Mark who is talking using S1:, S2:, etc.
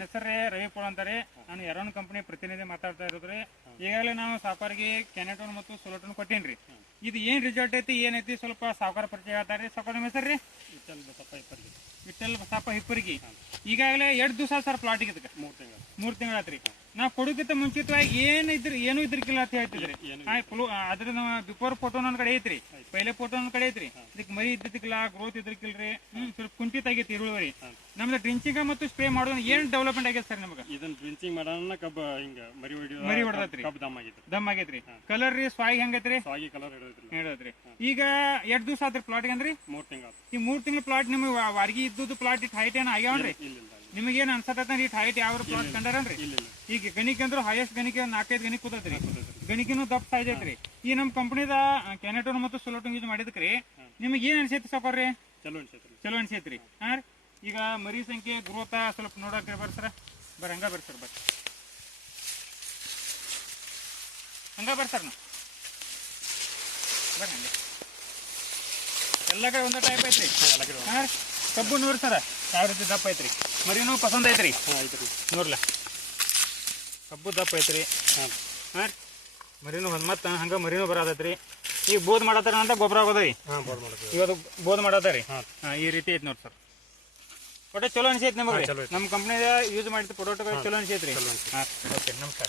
S1: ನನ್ನ ಹೆಸರೇ ರವಿ ಪೋಳ್ ಅಂತಾರೆ ನಾನು ಎರೋನ್ ಕಂಪನಿ ಪ್ರತಿನಿಧಿ ಮಾತಾಡ್ತಾ ಇರೋದ್ರಿ ಈಗಾಗಲೇ ನಾವು ಸಾಪಾರಿಗೆ ಕೆನೆಟೋನ್ ಮತ್ತು ಸೋಲೋಟೋನ್ ಕೊಟ್ಟೇನ್ರಿ ಇದು ಏನ್ ರಿಸಲ್ಟ್ ಐತಿ ಏನೈತಿ ಸ್ವಲ್ಪ ಸಾವುಕಾರ ಪರಿಚಯ ಹೇಳ್ತಾರ್ರಿ ಸಾವುಕಾರ ನಿಮ್ಮ ಹೆಸರು ರೀ?
S2: ವಿಠಲ್ ಬಸಪ್ಪ
S1: ವಿಠಲ್ ಬಸಪ್ಪ ಹಿಪ್ಪರಿಗೆ ಈಗಾಗಲೇ ಎರಡು ದಿವಸ ಸರ್ ಪ್ಲಾಟಿಗೆ ಇದಕ್ಕೆ.
S2: ಮೂರು ತಿಂಗಳು
S1: ಮೂರ್ ತಿಂಗಳಾತ್ರಿ ನಾ ಕೊಡೋಕ್ಕಿಂತ ಮುಂಚಿತವಾಗಿ ಏನು ಇದ್ರಿ ಏನು ಇದ್ರಿಕ್ಕಿಲ್ಲ ಅಂತ ಹೇಳ್ತಿದ್ರಿ. ಅದ್ರ ಬಿಫೋರ್ ಫೋಟೋ ನನ್ನ ಕಡೆ ಐತ್ರಿ. ಪೈಲೆ ಫೋಟೋ ನನ್ನ ಕಡೆ ಐತ್ರಿ. ಇದಕ್ಕೆ ಮರಿ ಇದ್ದಿದ್ದಕ್ಕಿಲ್ಲ ಗ್ರೋತ್ ಇದ್ರಿಕಿಲ್ರಿ. ಹ್ಮ್ ಸ್ವಲ್ಪ ಕುಂಠಿತ ಆಗೈತಿ ಇಳುವರಿ ನಮ್ದು ಡ್ರಿಂಚಿಂಗ್ ಮತ್ತು ಸ್ಪ್ರೇ ಮಾಡೋದು ಏನ್ ಡೆವಲಪ್ಮೆಂಟ್ ಆಗೈತೆ ಸರ್ ನಿಮ್ಗೆ?
S2: ಇದನ್ನ ಡ್ರಿಂಚಿಂಗ್ ಮಾಡೋಣ ಕಬ್ಬ ಹಿಂಗ ಮರಿ ಹೊಡಿಯೋದು
S1: ಮರಿ ಹೊಡ್ದತ್ರಿ.
S2: ಕಬ್ಬು ದಮ್ ಆಗಿತ್ತು.
S1: ದಮ್ ಆಗೈತ್ರಿ. ಕಲರ್ ರೀ ಸ್ವಾಗಿ ಹೆಂಗೈತ್ರಿ
S2: ಸ್ವಾಗಿ ಕಲರ್ ಹಿಡಿದ್ರಿ
S1: ಹೇಳದ್ರಿ ಈಗ ಎರಡ್ ದಿವಸ ಆತ್ರಿ ಪ್ಲಾಟ್ ಅಂದ್ರಿ
S2: ಮೂರು ತಿಂಗಳು
S1: ಈ ಮೂರ್ ತಿಂಗಳ ಪ್ಲಾಟ್ ನಿಮ್ಗೆ ವಾರ್ಗಿ ಇದ್ದದ್ದು ಪ್ಲಾಟ್ ಇಟ್ಟು ಹೈಟ್ ಏನ ಆಗ್ಯಾವನ್ರಿ?
S2: ಇಲ್ಲ. ಇಲ್ಲ
S1: ನಿಮಗೆ ಏನ್ ಅನ್ಸತ್ತ ಇಟ್ ಹೈಟ್ ಯಾವ ಪ್ಲಾಟ್ ಕಂಡಾರನ್ರಿ?
S2: ಇಲ್ಲ
S1: ಈಗ ಗಣಿಕೆ ಅಂದ್ರೆ ಹೈಯೆಸ್ಟ್ ಗಣಿಕೆ ನಾಲ್ಕೈದು ಗಣಿಕೆ ಕೂತೈತ್ರಿ. ಗಣಿಕೆನೂ ದಪ್ಪ ಸೈಜ್ ಐತ್ರಿ. ಈ ನಮ್ ಕಂಪನಿದ ಕ್ಯಾನೆಟೋನ್ ಮತ್ತು ಸೊಲೋಟೋನ್ ಯೂಸ್ ಮಾಡಿದ್ರಿ ನಿಮಗೆ ಏನ್ ಅನ್ಸೈತಿ ಸಾಕೋರಿ
S2: ಚಲೋ ಅನ್ಸೈತ್ರಿ.
S1: ಚಲೋ ಅನ್ಸೈತ್ರಿ. ಹಾ ಈಗ ಮರಿ ಸಂಖ್ಯೆ ಗ್ರೋತ ಸ್ವಲ್ಪ ನೋಡಕ್ಕೆ ಬರ್ತಾರ ಬರ್ರಿ ಹಂಗ ಬರ್ತಾರ ಬರ್ರಿ. ಹಂಗ ಬರ್ತಾರ ನಾವು. ಬರ್ರಿ ಹಂಗೆ. ಎಲ್ಲ ಕಡೆ ಒಂದ ಟೈಪ್ ಐತ್ರಿ. ಕಬ್ಬು ನೋಡ್ರಿ ಸರ. ಯಾವ ರೀತಿ ದಪ್ಪ ಐತ್ರಿ. ಮರಿನೂ ಪಸಂದ ಐತ್ರಿ.
S2: ಹಾಂ ಐತ್ರಿ.
S1: ನೋಡ್ಲ. ಕಬ್ಬು ದಪ್ಪ ಐತ್ರಿ.
S2: ಹಾಂ.
S1: ಹಾಂ? ರೀ ಮರಿನೂ ಮತ್ತೆ ಮತ್ತ ಹಂಗ ಮರಿನೂ ಬರೋದೈತ್ರಿ. ಈಗ ಬೋದ್ ಮಾಡತ್ತಾರ ಅಂತ ಗೊಬ್ಬರ ಆಗೋದ್ರಿ.
S2: ಹಾಂ ಬೋದ್
S1: ಇವತ್ತು ಬೋದ್ ಮಾಡತ್ತಾರಿ.
S2: ಹಾಂ.
S1: ಹಾ ಈ ರೀತಿ ಐತಿ ನೋಡಿ ಸರ್. ಒಟ್ಟೆ ಚಲೋ ಅನ್ಸೈತಿ ನಿಮಗೆ. ನಮ್ಮ ಕಂಪ್ನಿದ ಯೂಸ್ ಮಾಡಿದ ಪ್ರಾಡಕ್ಟ್
S2: ಚಲೋ ಅನ್ಸೈತಿ.
S1: ಹಾಂ ಓಕೆ ನಮಸ್ಕಾರ.